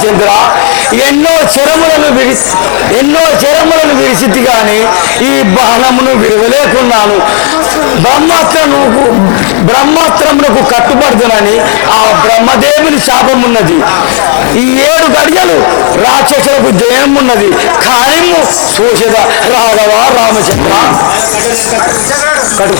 రామచంద్ర, ఎన్నో చెరములను విడిచితి గాని ఈ బాణమును విడవలేకున్నాను. బ్రహ్మాస్త్రమునకు కట్టుబడుతునని ఆ బ్రహ్మదేవుని శాపం ఉన్నది. ఈ 7 గడియలు రాక్షసులకు జయం ఉన్నది. కానీ సూచద రాఘవ రామచంద్ర కడు